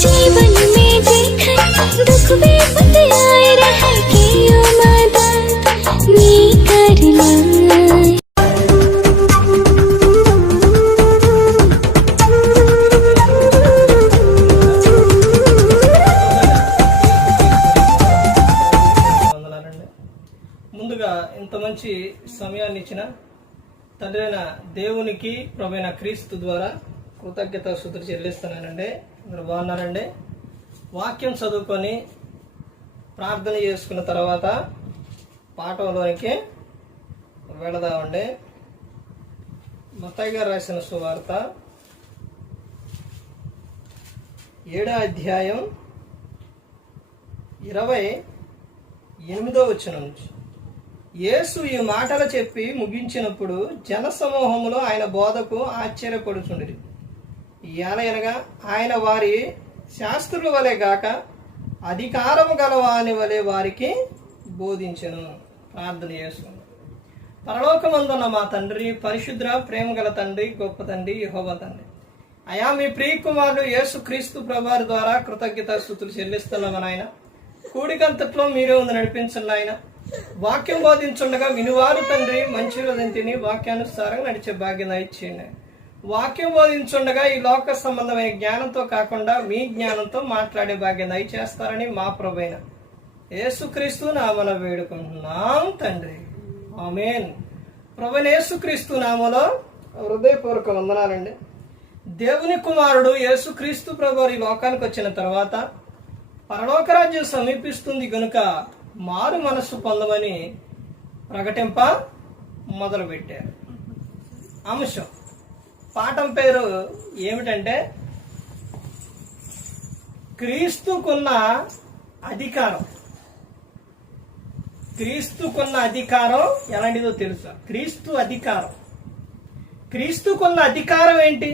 जीवन में देखा दुख विपत आए रहे कियो मदद नी करना। ముందుగా ఇంత మంచి సమయాన్ని ఇచ్చిన తండ్రైన దేవునికి ప్రభువైన క్రీస్తు ద్వారా కృతజ్ఞతాస్తుతులు చెల్లిస్తున్నానండి. మీరు బాగున్నారండి? వాక్యం చదువుకొని ప్రార్థన చేసుకున్న తర్వాత పాఠంలోనికి వెళదామండి. మత్తయి గారు రాసిన సువార్త 7వ అధ్యాయం 28వ వచనం నుంచి. యేసు ఈ మాటలు చెప్పి ముగించినప్పుడు జనసమూహములో ఆయన బోధకు ఆశ్చర్యపడుచుండిరి. ఏలయనగా ఆయన వారి శాస్త్రుల వలె గాక అధికారము గలవాని వలె వారికి బోధించెను. ప్రార్థన చేసుకున్నాం. పరలోకమందున్న మా తండ్రి, పరిశుద్ర ప్రేమ గల తండ్రి, గొప్ప తండ్రి, యెహోవా తండ్రి, అయా మీ ప్రియ కుమారుడు యేసు క్రీస్తు ప్రభువారి ద్వారా కృతజ్ఞతాస్తుతులు చెల్లిస్తున్నామని ఆయన కూడికంతట్లో మీరే ఉంది నడిపించండి. ఆయన వాక్యం బోధించుండగా వినువారు తండ్రి మంచి తిని వాక్యానుసారంగా నడిచే భాగ్యం ఇచ్చేయండి. వాక్యం బోధించుండగా ఈ లోక సంబంధమైన జ్ఞానంతో కాకుండా మీ జ్ఞానంతో మాట్లాడే భాగ్యం దయచేస్తారని మా ప్రభువైన యేసుక్రీస్తు నామమున వేడుకుంటున్నాం తండ్రి, ఆమేన్. ప్రభువైన యేసుక్రీస్తు నామములో హృదయపూర్వక వందనాలండి. దేవుని కుమారుడు యేసుక్రీస్తు ప్రభువు ఈ లోకానికి వచ్చిన తర్వాత పరలోక రాజ్యం సమీపిస్తుంది కనుక మారు మనస్సు పొందమని ప్రకటింప మొదలుపెట్టారు. అంశం పాఠం పేరు ఏమిటంటే క్రీస్తుకున్న అధికారం. క్రీస్తుకున్న అధికారం ఎలాంటిదో తెలుసా? క్రీస్తుకున్న అధికారం ఏంటి?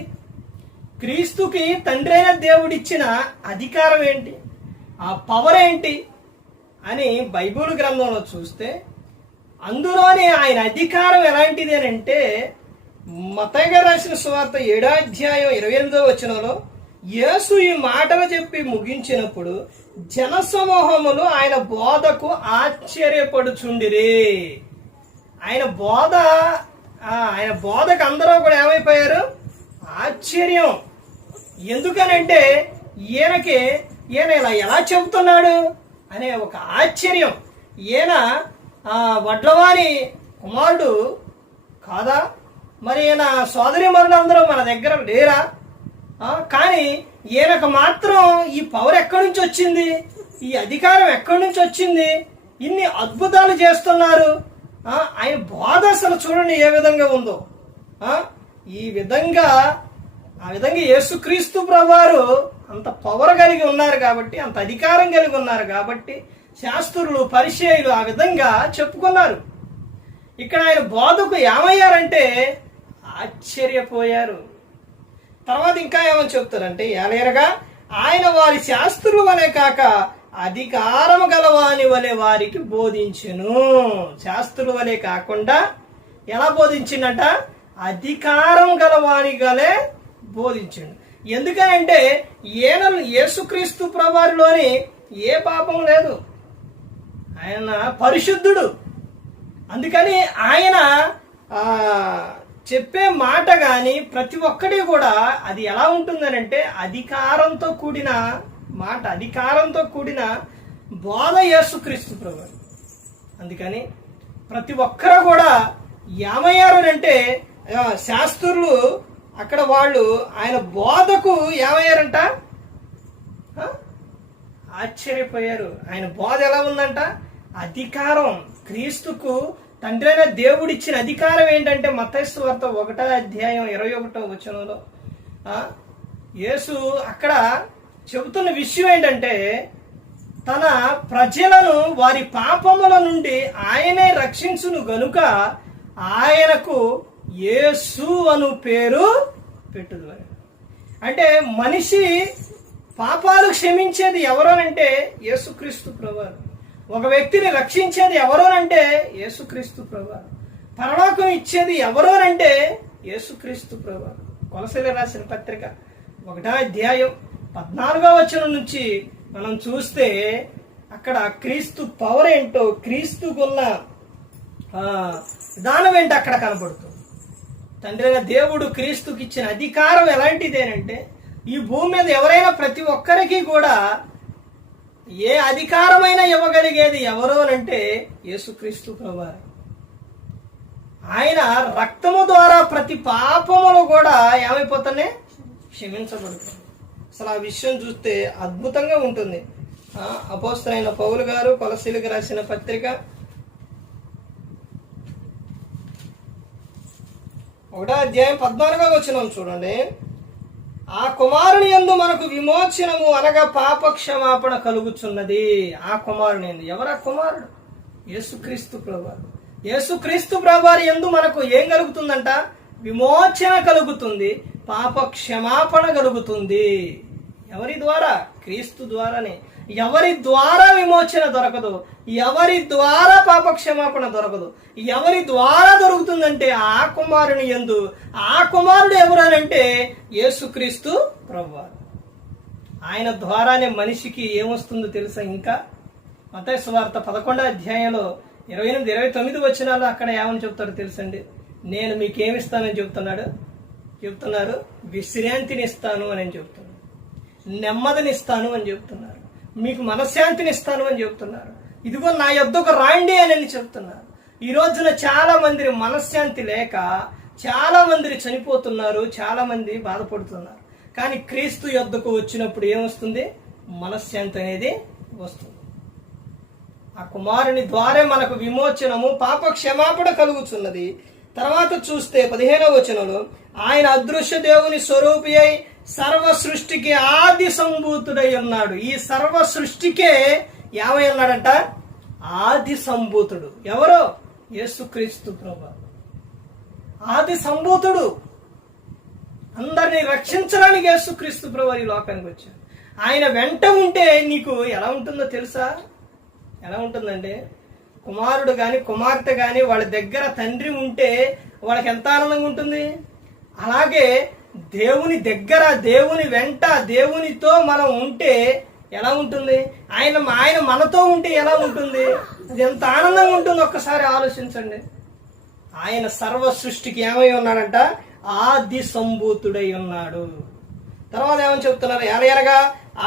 క్రీస్తుకి తండ్రి అయిన దేవుడిచ్చిన అధికారం ఏంటి? ఆ పవర్ ఏంటి అని బైబిల్ గ్రంథంలో చూస్తే అందులోనే ఆయన అధికారం ఎలాంటిది అని అంటే మత్తయి గారు రాసిన సువార్త 7వ అధ్యాయం 28వ వచనంలో యేసు ఈ మాటలు చెప్పి ముగించినప్పుడు జనసమూహములు ఆయన బోధకు ఆశ్చర్యపడుచుండిరి. ఆయన బోధకు అందరూ కూడా ఏమైపోయారు? ఆశ్చర్యం. ఎందుకనంటే ఈయన ఇలా ఎలా చెబుతున్నాడు అనే ఒక ఆశ్చర్యం. ఈయన వడ్లవారి కుమారుడు కాదా? మరి ఈయన సోదరి మరులందరూ మన దగ్గర లేరా? కానీ ఈయనకు మాత్రం ఈ పవర్ ఎక్కడి నుంచి వచ్చింది? ఈ అధికారం ఎక్కడి నుంచి వచ్చింది? ఇన్ని అద్భుతాలు చేస్తున్నారు. ఆయన బోధ అసలు చూడండి ఏ విధంగా ఉందో. ఆ విధంగా యేసుక్రీస్తు ప్రభువారు అంత పవర్ కలిగి ఉన్నారు కాబట్టి, అంత అధికారం కలిగి ఉన్నారు కాబట్టి శాస్త్రులు పరిచయులు ఆ విధంగా చెప్పుకున్నారు. ఇక్కడ ఆయన బోధకు ఏమయ్యారంటే ఆశ్చర్యపోయారు. తర్వాత ఇంకా ఏమని చెప్తారంటే ఏలయనగా ఆయన వారి శాస్త్రుల వలె కాక అధికారము గలవాని వలె వారికి బోధించెను. శాస్త్రుల వలె కాకుండా ఎలా బోధించిండట? అధికారం గలవాని గలే బోధించండు. ఎందుకనంటే యేసుక్రీస్తు ప్రభువారిలోని ఏ పాపం లేదు. ఆయన పరిశుద్ధుడు. అందుకని ఆయన చెప్పే మాట గాని ప్రతి ఒక్కటి కూడా అది ఎలా ఉంటుందనంటే అధికారంతో కూడిన మాట, అధికారంతో కూడిన బోధ యేసుక్రీస్తు ప్రభువారు. అందుకని ప్రతి ఒక్కరు కూడా ఏమయ్యారు అంటే శాస్త్రులు అక్కడ వాళ్ళు ఆయన బోధకు ఏమయ్యారంట? ఆశ్చర్యపోయారు. ఆయన బోధ ఎలా ఉందంట? అధికారం. క్రీస్తుకు తండ్రి అయిన దేవుడిచ్చిన అధికారం ఏంటంటే మత్తయి సువార్త 1వ అధ్యాయం 21వ వచనంలో యేసు అక్కడ చెబుతున్న విషయం ఏంటంటే తన ప్రజలను వారి పాపముల నుండి ఆయనే రక్షించును గనుక ఆయనకు యేసు అను పేరు పెట్టుదు అని. అంటే మనిషి పాపాలు క్షమించేది ఎవరోనంటే యేసుక్రీస్తు ప్రభువారు. ఒక వ్యక్తిని రక్షించేది ఎవరోనంటే యేసుక్రీస్తు ప్రభువారు. పరలోకం ఇచ్చేది ఎవరోనంటే యేసుక్రీస్తు ప్రభువారు. కొలసీలు రాసిన పత్రిక 1వ అధ్యాయం 14వ వచనం నుంచి మనం చూస్తే అక్కడ క్రీస్తు పవర్ ఏంటో, క్రీస్తుకున్న విధానం ఏంటో అక్కడ కనపడుతుంది. తండ్రి అయిన దేవుడు క్రీస్తుకి ఇచ్చిన అధికారం ఎలాంటిదేనంటే, ఈ భూమి మీద ఎవరైనా ప్రతి ఒక్కరికి కూడా ఏ అధికారమైనా ఇవ్వగలిగేది ఎవరు అంటే యేసుక్రీస్తు ప్రభువారు. ఆయన రక్తము ద్వారా ప్రతి పాపములు కూడా ఏమైపోతున్నాయి, క్షమించబడుతుంది. అసలు ఆ విషయం చూస్తే అద్భుతంగా ఉంటుంది. అపోస్తలుడైన పౌలు గారు కొలస్సీలకు రాసిన పత్రిక 1వ అధ్యాయం 14వ వచనం చూడండి. ఆ కుమారుని యందు మనకు విమోచనము అనగా పాప క్షమాపణ కలుగుచున్నది. ఆ కుమారుని యందు, ఎవరు ఆ కుమారుడు? యేసుక్రీస్తు ప్రభువారు. యేసుక్రీస్తు ప్రభువారి యందు మనకు ఏం కలుగుతుందంట? విమోచన కలుగుతుంది, పాప క్షమాపణ కలుగుతుంది. ఎవరి ద్వారా? క్రీస్తు ద్వారానే. ఎవరి ద్వారా విమోచన దొరకదు, ఎవరి ద్వారా పాప క్షమాపణ దొరకదు, ఎవరి ద్వారా దొరుకుతుందంటే ఆ కుమారుని యందు. ఆ కుమారుడు ఎవరనంటే యేసుక్రీస్తు ప్రభువారు. ఆయన ద్వారానే మనిషికి ఏమొస్తుందో తెలుసా? ఇంకా మత్తయి సువార్త 11వ అధ్యాయంలో 28, 29 వచనాలు అక్కడ ఏమని చెప్తారో తెలుసండి? నేను మీకేమిస్తానని చెప్తున్నారు, విశ్రాంతిని ఇస్తాను అని చెప్తున్నారు, నెమ్మదినిస్తాను అని చెప్తున్నారు, మీకు మనశ్శాంతిని ఇస్తాను అని చెప్తున్నారు. ఇదిగో నా యొద్దకు రాండి అని చెప్తున్నారు. ఈ రోజున చాలా మంది మనశ్శాంతి లేక చాలా మంది చనిపోతున్నారు, చాలా మంది బాధపడుతున్నారు. కానీ క్రీస్తు యొద్దకు వచ్చినప్పుడు ఏమొస్తుంది? మనశ్శాంతి అనేది వస్తుంది. ఆ కుమారుని ద్వారా మనకు విమోచనము, పాప క్షమాపణ కలుగుతున్నది. తర్వాత చూస్తే 15వ వచనంలో, ఆయన అదృశ్య దేవుని స్వరూపి అయి సర్వ సృష్టికి ఆది సంభూతుడై ఉన్నాడు. ఈ సర్వ సృష్టికే ఏమై ఉన్నాడంట? ఆది సంభూతుడు. ఎవరో? యేసుక్రీస్తు ప్రభువు. ఆది సంభూతుడు. అందరినీ రక్షించడానికి యేసుక్రీస్తు ప్రభువు ఈ లోకానికి వచ్చాడు. ఆయన వెంట ఉంటే నీకు ఎలా ఉంటుందో తెలుసా? ఎలా ఉంటుందంటే, కుమారుడు గాని కుమార్తె గాని వాళ్ళ దగ్గర తండ్రి ఉంటే వాళ్ళకి ఎంత ఆనందంగా ఉంటుంది. అలాగే దేవుని దగ్గర, దేవుని వెంట, దేవునితో మనం ఉంటే ఎలా ఉంటుంది? ఆయన మనతో ఉంటే ఎలా ఉంటుంది? అది ఎంత ఆనందంగా ఉంటుంది ఒక్కసారి ఆలోచించండి. ఆయన సర్వ సృష్టికి ఏమై ఉన్నాడంట? ఆది సంభూతుడై ఉన్నాడు. తర్వాత ఏమని చెప్తున్నారు? ఎనగా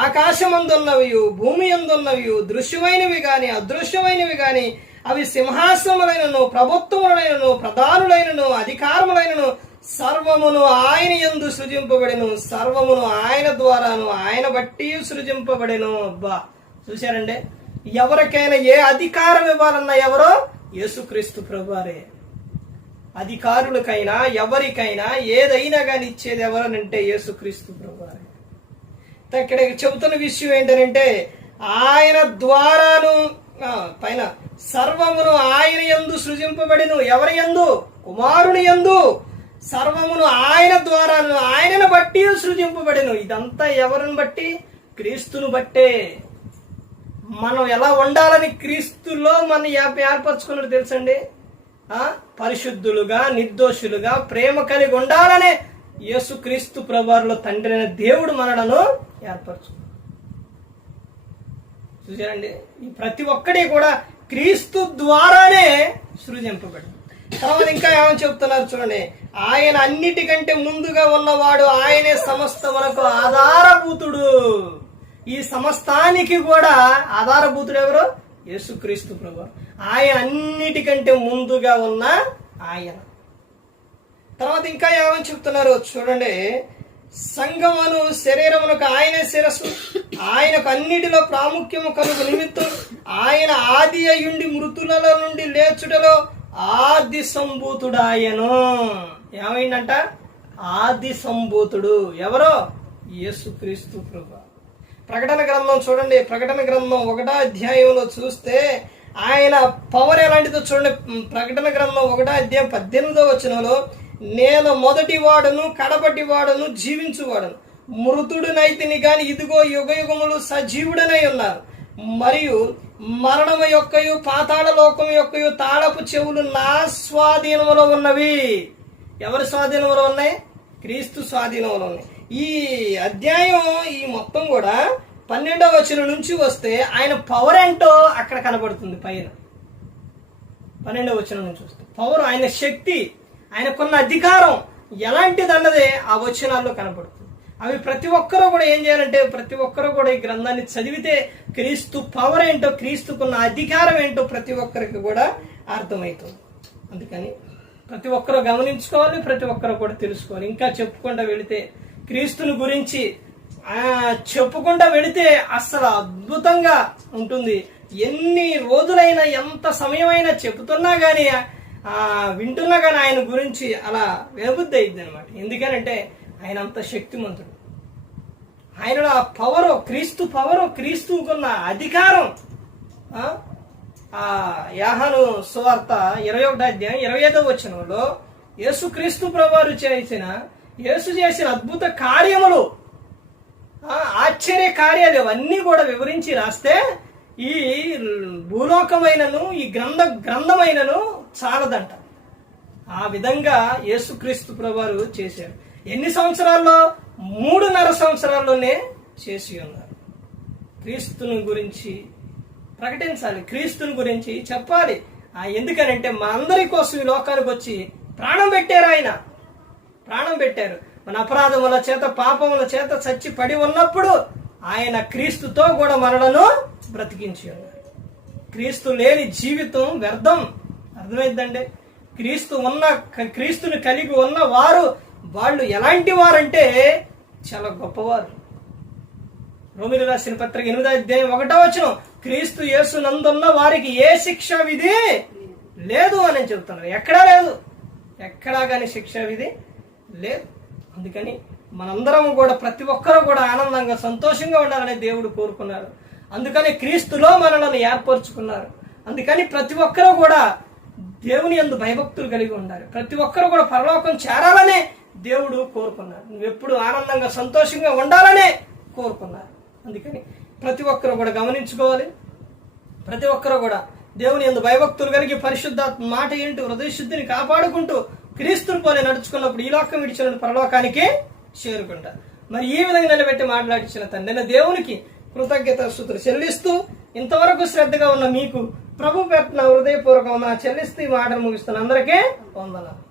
ఆకాశమందున్నవి, భూమి అందున్నవి, దృశ్యమైనవి గాని అదృశ్యమైనవి గాని, అవి సింహాసనములైనను, ప్రభుత్వములైనను, ప్రధానులైనను, అధికారములైనను, సర్వమును ఆయన యందు సృజింపబడెను, సర్వమును ఆయన ద్వారాను ఆయన బట్టి సృజింపబడెను. అబ్బా, చూశారండి? ఎవరికైనా ఏ అధికారం ఇవ్వాలన్నా ఎవరో? యేసుక్రీస్తు ప్రభువారే. అధికారులకైనా ఎవరికైనా ఏదైనా కానీ ఇచ్చేది ఎవరనంటే యేసుక్రీస్తు ప్రభువారే. ఇక్కడ చెబుతున్న విషయం ఏంటంటే, ఆయన ద్వారాను పైన సర్వమును ఆయన యందు సృజింపబడిను. ఎవరి యందు? కుమారుని యందు. సర్వమును ఆయన ద్వారాను ఆయనను బట్టి సృజింపబడిను. ఇదంతా ఎవరిని బట్టి? క్రీస్తును బట్టే. మనం ఎలా ఉండాలని క్రీస్తులో మనం ఏర్పరచుకున్నట్టు తెలుసండి. పరిశుద్ధులుగా, నిర్దోషులుగా, ప్రేమ కలిగి ఉండాలనే యేసుక్రీస్తు ప్రభువులో తండ్రి అయిన దేవుడు మనలను ఏర్పరచుకున్నాడు. చూసారండి? ఈ ప్రతి ఒక్కటి కూడా క్రీస్తు ద్వారానే సృజింపబడింది. తర్వాత ఇంకా ఏమని చెప్తున్నారు చూడండి. ఆయన అన్నిటికంటే ముందుగా ఉన్నవాడు, ఆయనే సమస్తమునకు ఆధారభూతుడు. ఈ సమస్తానికి కూడా ఆధారభూతుడు ఎవరు? యేసుక్రీస్తు ప్రభువు. ఆయన అన్నిటికంటే ముందుగా ఉన్న ఆయన. తర్వాత ఇంకా ఏమని చెప్తున్నారు చూడండి. సంఘమును శరీరమునకు ఆయనే శిరస్సు, ఆయనకు అన్నిటిలో ప్రాముఖ్యము కలుగు నిమిత్తం ఆయన ఆది అయ్యుండి మృతులలో నుండి లేచుటలో ఆది సంభూతుడాయను. ఏమైందంట? ఆది సంభూతుడు. ఎవరో? యేసుక్రీస్తు ప్రభువు. ప్రకటన గ్రంథం చూడండి. ప్రకటన గ్రంథం 1వ అధ్యాయంలో చూస్తే ఆయన పవర్ ఎలాంటిదో చూడండి. ప్రకటన గ్రంథం 1వ అధ్యాయం 18వ వచనంలో, నేను మొదటి వాడును కడపటి వాడును జీవించువాడును, మృతుడునైతిని గాని ఇదిగో యుగయుగములు సజీవుడనై ఉన్నారు, మరియు మరణము యొక్కయు పాతాళ లోకము యొక్కయు తాళపు చెవులు నా స్వాధీనములో ఉన్నవి. ఎవరి స్వాధీనంలో ఉన్నాయి? క్రీస్తు స్వాధీనంలో ఉన్నాయి. ఈ అధ్యాయం ఈ మొత్తం కూడా 12వ వచనం నుంచి వస్తే ఆయన పవర్ ఏంటో అక్కడ కనబడుతుంది. పైన 12వ వచనం నుంచి వస్తే పవర్, ఆయన శక్తి, ఆయనకున్న అధికారం ఎలాంటిదన్నదే ఆ వచనాల్లో కనబడుతుంది. అవి ప్రతి ఒక్కరూ కూడా ఏం చేయాలంటే, ప్రతి ఒక్కరూ కూడా ఈ గ్రంథాన్ని చదివితే క్రీస్తు పవర్ ఏంటో, క్రీస్తుకున్న అధికారం ఏంటో ప్రతి ఒక్కరికి కూడా అర్థమవుతుంది. అందుకని ప్రతి ఒక్కరూ గమనించుకోవాలి, ప్రతి ఒక్కరూ కూడా తెలుసుకోవాలి. ఇంకా చెప్పుకుంటూ వెళితే క్రీస్తుని గురించి చెప్పుకుంటూ వెళితే అసలు అద్భుతంగా ఉంటుంది. ఎన్ని రోజులైనా, ఎంత సమయమైనా చెబుతున్నా కానీ, వింటున్నా కానీ ఆయన గురించి అలా వినబుద్ధి అయింది అనమాట. ఎందుకనంటే ఆయన అంత శక్తిమంతుడు. ఆయనలో ఆ పవరు, క్రీస్తు పవరు, క్రీస్తుకున్న అధికారం. యోహాను సువార్త 21వ అధ్యాయం 25వ వచనంలో యేసుక్రీస్తు ప్రభువారు యేసు చేసిన అద్భుత కార్యములు, ఆశ్చర్య కార్యాలు ఇవన్నీ కూడా వివరించి రాస్తే ఈ భూలోకమైనను ఈ గ్రంథమైనను చాలదంట. ఆ విధంగా యేసుక్రీస్తు ప్రభువారు చేశారు. ఎన్ని సంవత్సరాల్లో? 3.5 సంవత్సరాల్లోనే చేసి ఉన్నారు. క్రీస్తుని గురించి ప్రకటించాలి, క్రీస్తుని గురించి చెప్పాలి. ఎందుకనంటే మా అందరి కోసం ఈ లోకానికి వచ్చి ప్రాణం పెట్టారు. ఆయన ప్రాణం పెట్టారు. మన అపరాధముల చేత, పాపముల చేత చచ్చి పడి ఉన్నప్పుడు ఆయన క్రీస్తుతో కూడా మనలను బ్రతికించి ఉన్నారు. క్రీస్తు లేని జీవితం వ్యర్థం. అర్థమైందండి? క్రీస్తుని కలిగి ఉన్న వాళ్ళు ఎలాంటి వారంటే చాలా గొప్పవారు. రోమీయులకు రాసిన పత్రిక 8వ అధ్యాయం 1వ వచనం, క్రీస్తు యేసు నందున్న వారికి ఏ శిక్షా విధి లేదు అని చెబుతున్నారు. ఎక్కడా లేదు, ఎక్కడా కానీ శిక్షా విధి లేదు. అందుకని మనందరం కూడా, ప్రతి ఒక్కరూ కూడా ఆనందంగా, సంతోషంగా ఉండాలని దేవుడు కోరుకున్నారు. అందుకని క్రీస్తులో మనలను ఏర్పరచుకున్నారు. అందుకని ప్రతి ఒక్కరూ కూడా దేవుని యందు భయభక్తులు కలిగి ఉండాలి. ప్రతి ఒక్కరూ కూడా పరలోకం చేరాలనే దేవుడు కోరుకున్నారు. నువ్వెప్పుడు ఆనందంగా, సంతోషంగా ఉండాలనే కోరుకున్నారు. అందుకని ప్రతి ఒక్కరూ కూడా గమనించుకోవాలి. ప్రతి ఒక్కరూ కూడా దేవుని యందు భయభక్తులు కలిగి పరిశుద్ధాత్మ మాట ఏంటి హృదయ శుద్ధిని కాపాడుకుంటూ క్రీస్తుని పోలే నడుచుకున్నప్పుడు ఈ లోకం విడిచిన పరలోకానికి చేరుకుంటారు. మరి ఈ విధంగా నిలబెట్టి మాట్లాడించిన తండ్రి దేవునికి కృతజ్ఞతాస్తుతులు చెల్లిస్తూ, ఇంతవరకు శ్రద్ధగా ఉన్న మీకు ప్రభు పెట్టిన హృదయపూర్వకంగా చెల్లిస్తూ ఈ మాటలు ముగిస్తున్న అందరికీ వందనాలు.